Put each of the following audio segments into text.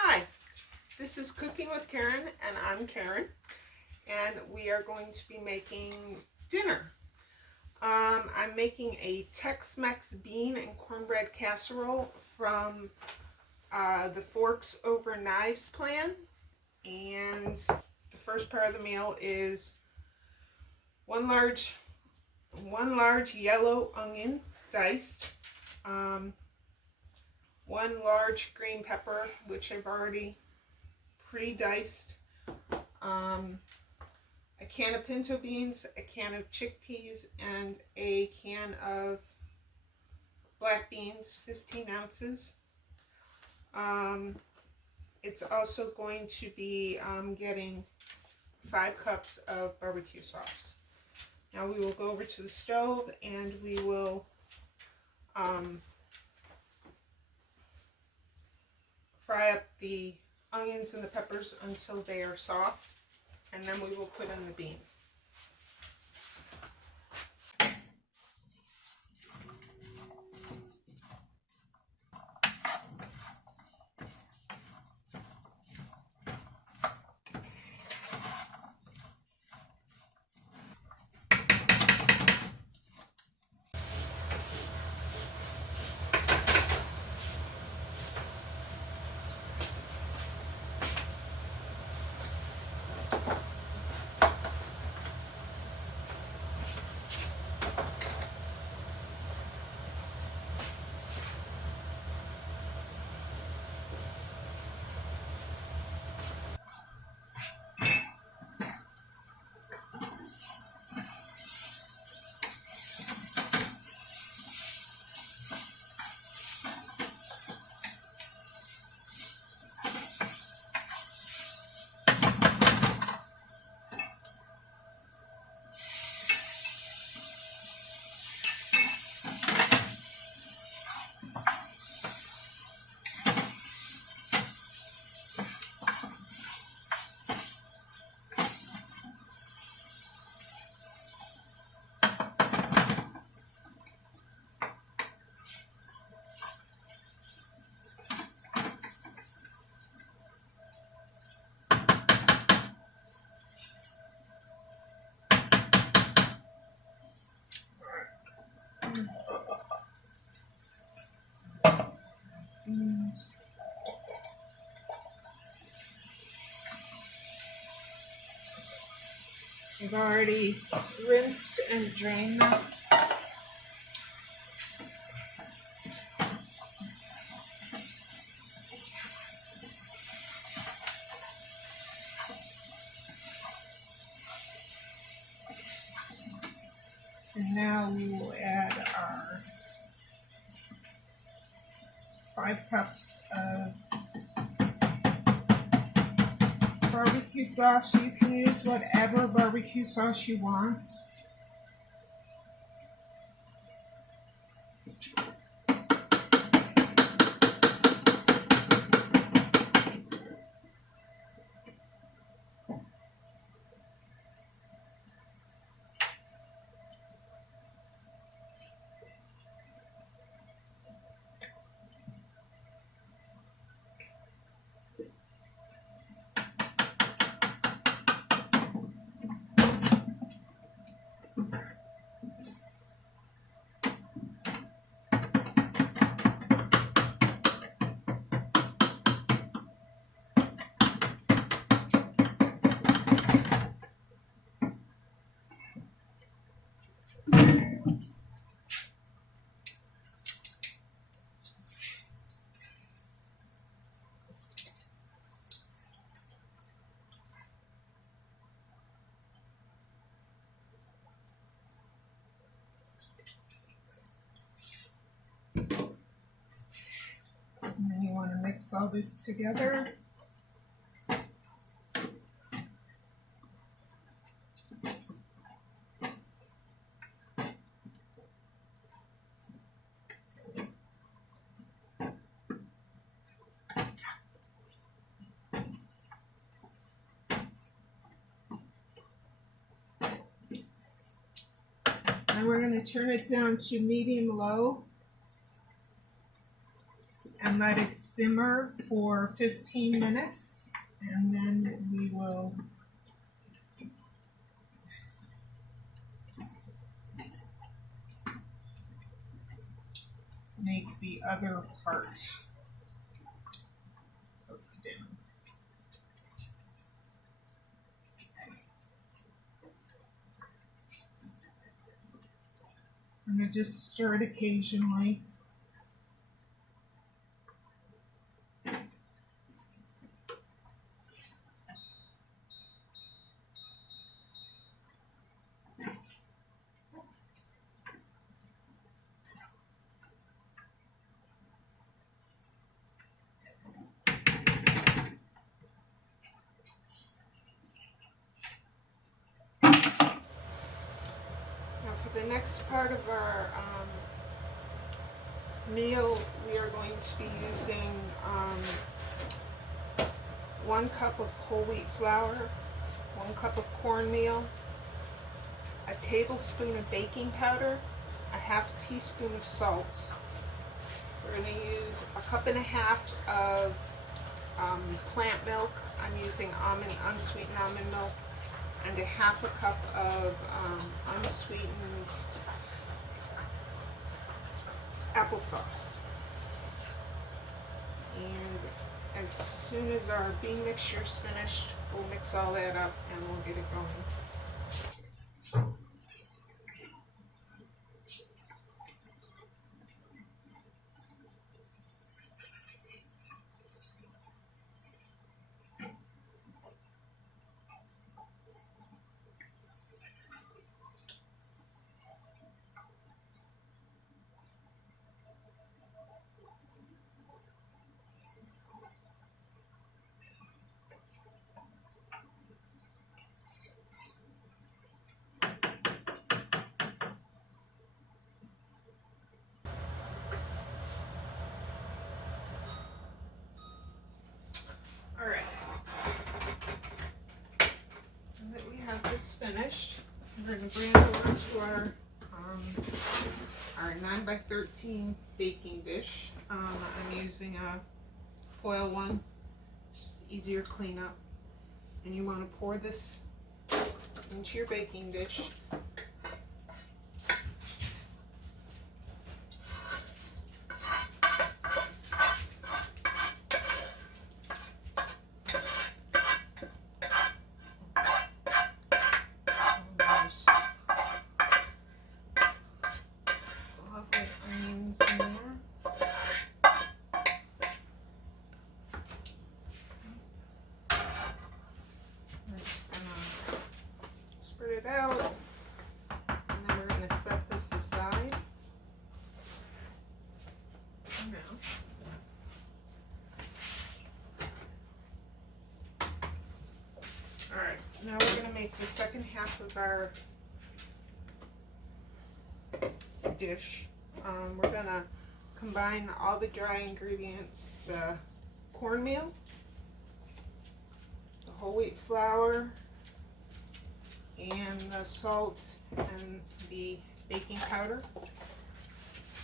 Hi, this is Cooking with Karen, and I'm Karen, and we are going to be making dinner. I'm making a Tex-Mex bean and cornbread casserole from the Forks Over Knives plan, and the first part of the meal is one large yellow onion diced, one large green pepper, which I've already pre-diced, a can of pinto beans, a can of chickpeas, and a can of black beans, 15 ounces. It's also going to be getting 5 cups of barbecue sauce. Now we will go over to the stove and we will fry up the onions and the peppers until they are soft, and then we will put in the beans. I've already rinsed and drained them. And now we will add our 5 cups of barbecue sauce. You can use whatever barbecue sauce you want. mix all this together. And we're going to turn it down to medium-low and let it simmer for 15 minutes. And then we will make the other part of the dinner. I'm going to just stir it occasionally. For the next part of our meal, we are going to be using 1 cup of whole wheat flour, 1 cup of cornmeal, a tablespoon of baking powder, a half teaspoon of salt. We're going to use 1.5 cups of plant milk. I'm using unsweetened almond milk, and a 1/2 cup of unsweetened applesauce. And as soon as our bean mixture is finished, we'll mix all that up and we'll get it going. Alright, now that we have this finished, we're going to bring it over to our 9x13 baking dish. I'm using a foil one, just easier cleanup. And you want to pour this into your baking dish. It out, and then we're going to set this aside. Alright, now we're going to make the second half of our dish. We're going to combine all the dry ingredients, the cornmeal, the whole wheat flour, and the salt and the baking powder.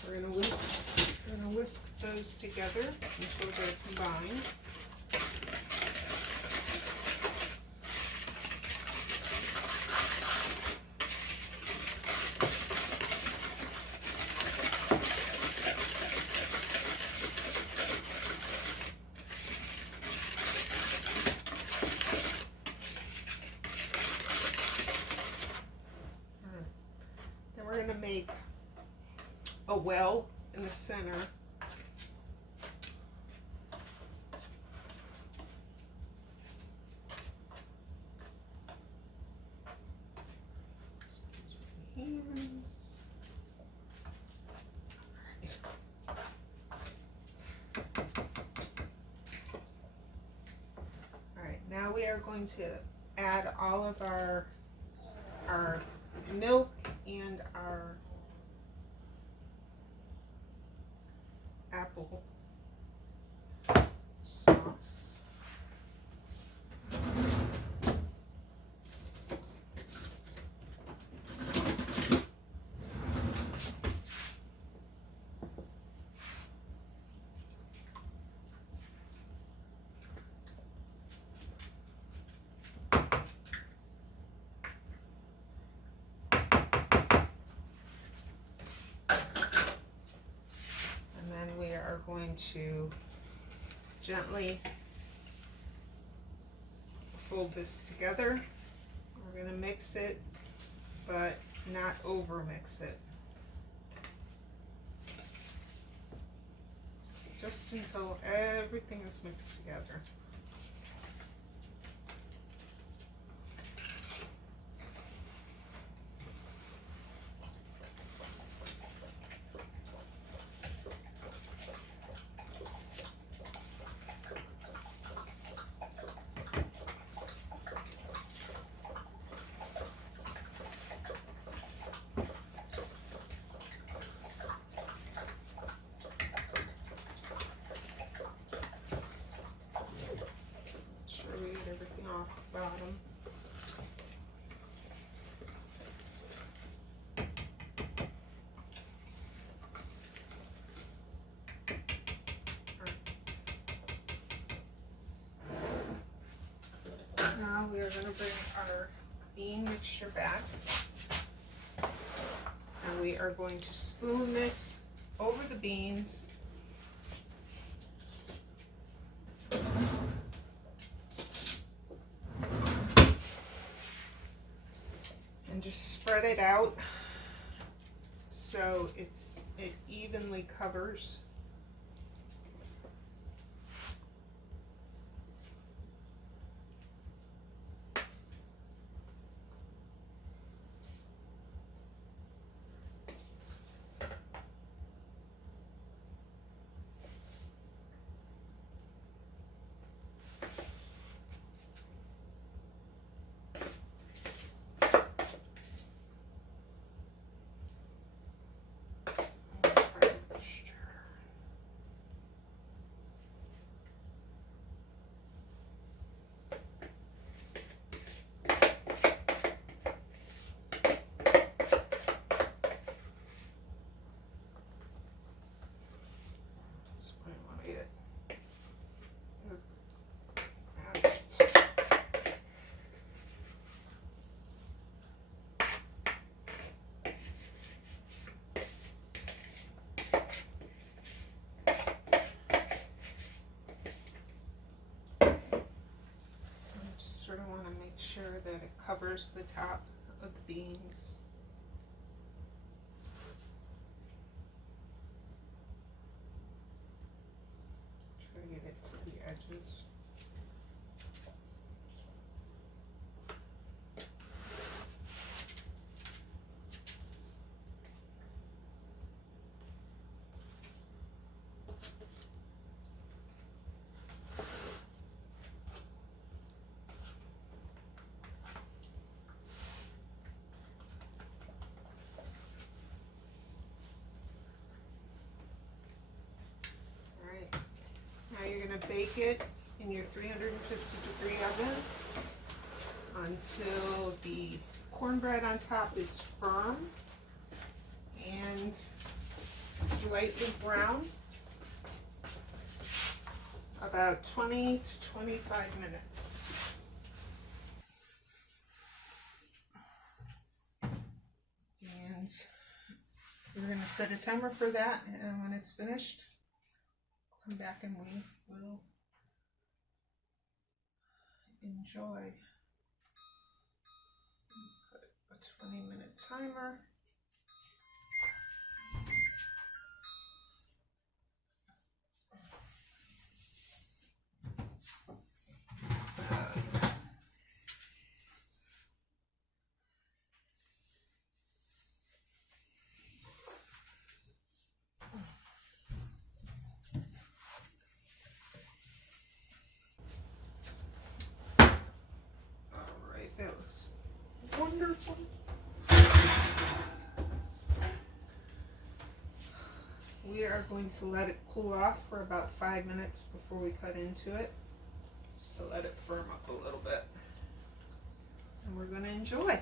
We're going to whisk those together until they're combined. We're going to make a well in the center. Hands. Now we are going to add all of our milk and our apple sauce. We are going to gently fold this together. We're going to mix it, but not over mix it. Just until everything is mixed together. Everything off the bottom. Now we are going to bring our bean mixture back, and we are going to spoon this over the beans. And just spread it out so it evenly covers. Sort of want to make sure that it covers the top of the beans. Try to get it to the edges. Now you're going to bake it in your 350-degree oven until the cornbread on top is firm and slightly brown. About 20 to 25 minutes. And we're going to set a timer for that, and when it's finished, come back and we will enjoy. Put a 20-minute timer. going to let it cool off for about 5 minutes before we cut into it. So let it firm up a little bit. And we're going to enjoy.